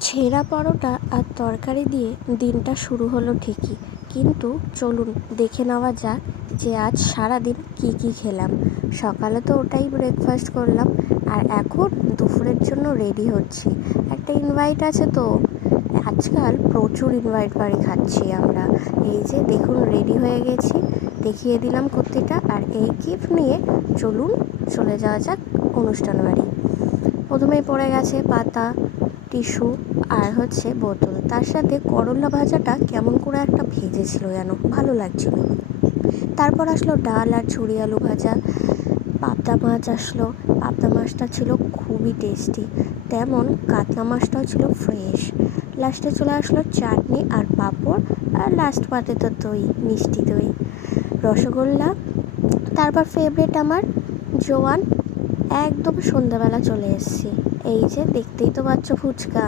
ছেঁড়া পরোটা আর তরকারি দিয়ে দিনটা শুরু হলো ঠিকই, কিন্তু চলুন দেখে নেওয়া যাক যে আজ সারাদিন কি কি খেলাম। সকালে তো ওটাই ব্রেকফাস্ট করলাম, আর এখন দুপুরের জন্য রেডি হচ্ছি। একটা ইনভাইট আছে তো, আজকাল প্রচুর ইনভাইট বাড়ি খাচ্ছি আমরা। এই যে দেখুন রেডি হয়ে গেছি, দেখিয়ে দিলাম কুর্তিটা আর এই গিফট নিয়ে চলুন চলে যাওয়া যাক অনুষ্ঠান বাড়ি। প্রথমেই পড়ে গেছে পাতা, টিস্যু আর বোতল। তার সাথে করলা ভাজাটা কেমন করে একটা ভেজেছিল যেন, ভালো লাগছিল। তারপর আসলো ডাল আর ঝুরি আলু ভাজা। পাবদা মাছ আসলো, পাবদা মাছটা ছিল খুবই টেস্টি, তেমন কাতলা মাছটাও ছিল ফ্রেশ। লাস্টে চলে আসলো চাটনি আর পাঁপড়, আর লাস্ট পাতে তো দই, মিষ্টি দই, রসগোল্লা। তারপর ফেভারিট আমার জোয়ান। একদম সন্ধ্যাবেলা চলে এসেছি, এই যে দেখতেই তো পাচ্ছ ফুচকা।